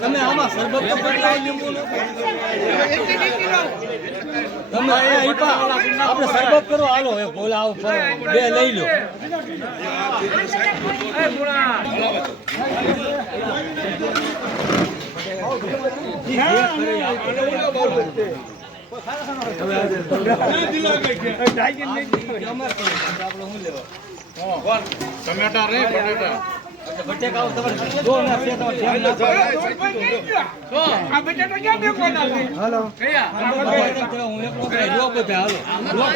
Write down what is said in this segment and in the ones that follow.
તમે આમાં સરબત તમે આપણે સરબત કરો હાલો બોલાવો બે લઈ લો ટમેટા રે બટેટા બટેકા તમારે જો ના છે તમારે આ બટેટા ક્યાં દેખવાના છે હાલો હું એકલો જો બધા હાલો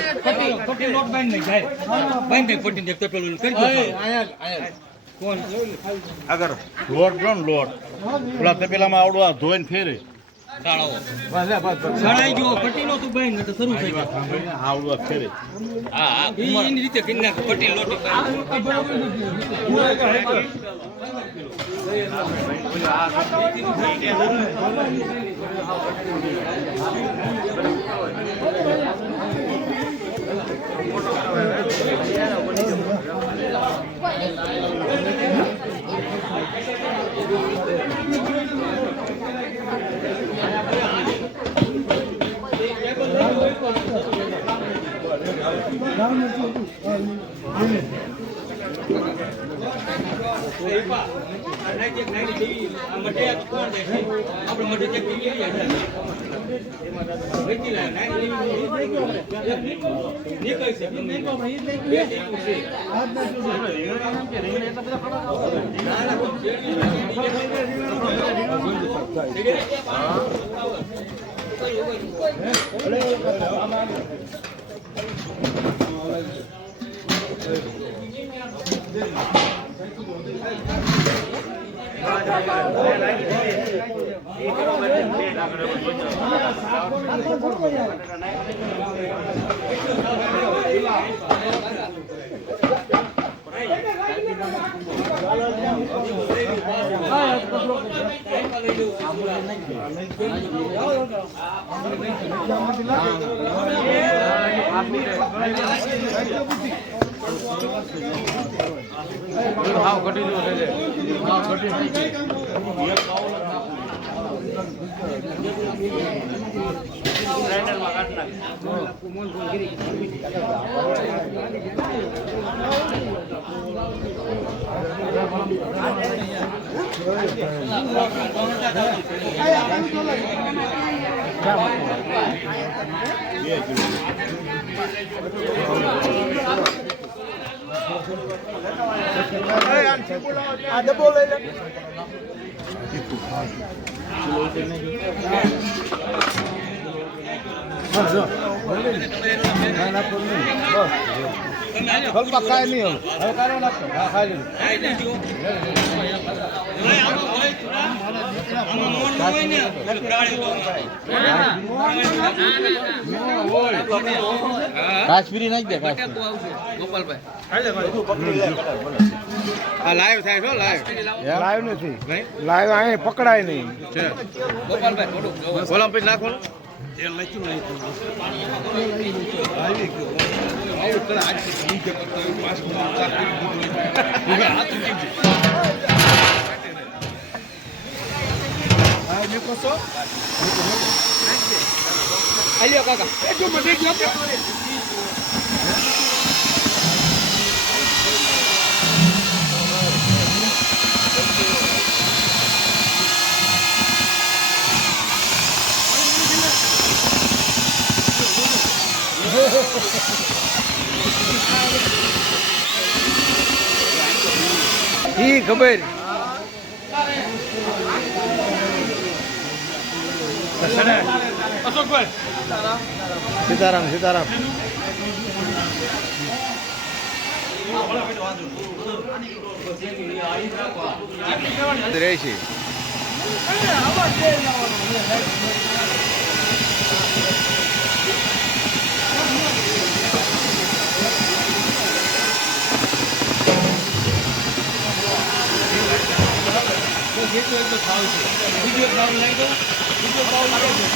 પટ્ટી નોટ બાંધ નહીં જાય બાંધ દે પટ્ટી દેખતો પેલું કરી દો આયા કોણ અગર લોટ જો ને લોટ પેલા તપેલામાં આવડવા ધોઈને ફેરે સણાઈ ગયો પટ્ટી નો તું બાંધ તો શરૂ થઈ ગયું આવડવા ફેરે હા એની રીતે કરી નાખ પટ્ટી લોટ કાશ્મીરી નાખ દે ગોપાલભાઈ લાઈવ થાય છો લાઈવ નથી લાઈવ આ પકડાય નહીં છે ગોપાલભાઈ થોડું બોલામ પછી નાખો એ લખ્યું આવી ગયો આવું કરે આજ બીજે કરતો પાસ આ મેકો સો આલ્યો કાકા એ જો મને ગયો કે ઈ ખબર અશોકભાઈ સીતારામ સીતારામ રહે છે જેટલો એટલો ભાવ છે બીજો ભાવ લઈ દો બીજો ભાવ લઈ દો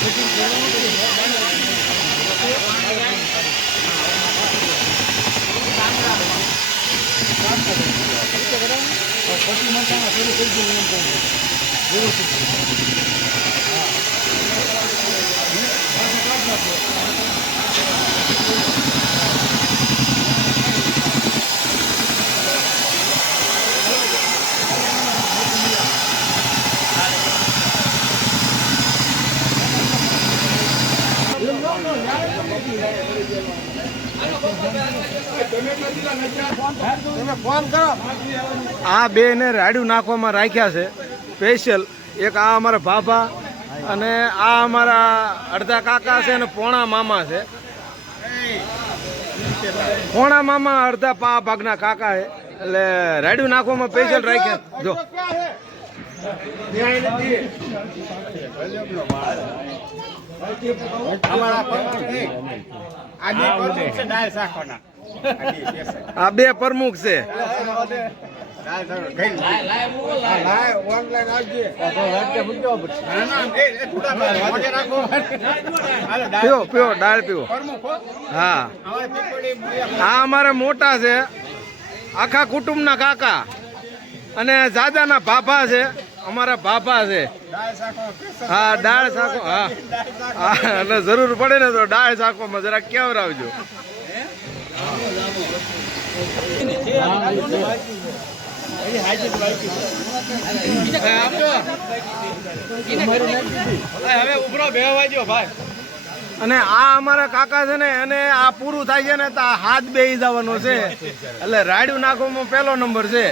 ફિટિંગ પછી મસાલા શરૂ કરી દઉં એમ કહું આ બે ને રાડ્યું નાખવામાં રાખ્યા છે સ્પેશિયલ. એક આ અમારા ભાભા અને આ અમારા અડધા કાકા છે અને પોણા મામા છે. પોણા મામા અડધા ભાગના કાકા છે એટલે રાડ્યું નાખવામાં સ્પેશિયલ રાખ્યા. જો આ બે પ્રમુખ છે. પીવો પીવો દાળ પીવો. હા આ અમારે મોટા છે આખા કુટુંબના કાકા અને દાદાના ભાભા છે. અમારા ભાભા છે. હા દાળ શાકો. હા હા એટલે જરૂર પડે ને તો દાળ શાકોમાં જરા કેવરાવજો. હવે ઉભરો બેહવા દો ભાઈ. અને આ અમારા કાકા છે ને અને આ પૂરું થાય છે ને તો આ હાથ બેહી જવાનો છે એટલે રાડ્યું નાખવામાં પહેલો નંબર છે.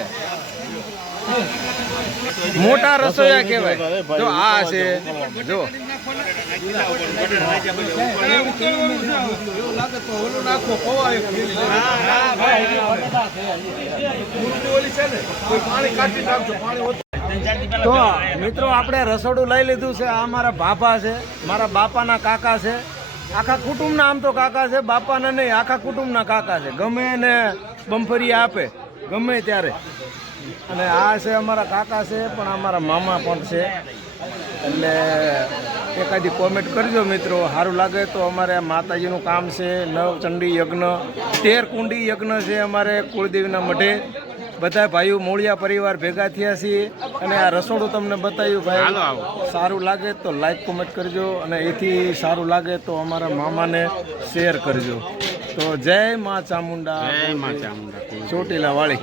મોટા રસોઈયા કહેવાય. જો આ છે જો તો મિત્રો આપણે રસોડું લઈ લીધું છે. આ મારા બાપા છે, મારા બાપાના કાકા છે. આખા કુટુંબના આમ તો કાકા છે, બાપાના નહીં આખા કુટુંબના કાકા છે. ગમે ને બમફરી આપે ગમે ત્યારે. અને આ છે અમારા કાકા છે પણ અમારા મામા પણ છે. એટલે એકાદી કોમેન્ટ કરજો મિત્રો. સારું લાગે તો અમારે માતાજીનું કામ છે. નવચંડી યજ્ઞ 13 કુંડી યજ્ઞ છે અમારે કુળદેવીના મઢે. બધા ભાઈઓ મોળિયા પરિવાર ભેગા થયા છીએ અને આ રસોડું તમને બતાવ્યું ભાઈ. સારું લાગે તો લાઈક કોમેન્ટ કરજો અને એથી સારું લાગે તો અમારા મામાને શેર કરજો. તો જય મા ચામુંડા, ચોટીલા વાળી.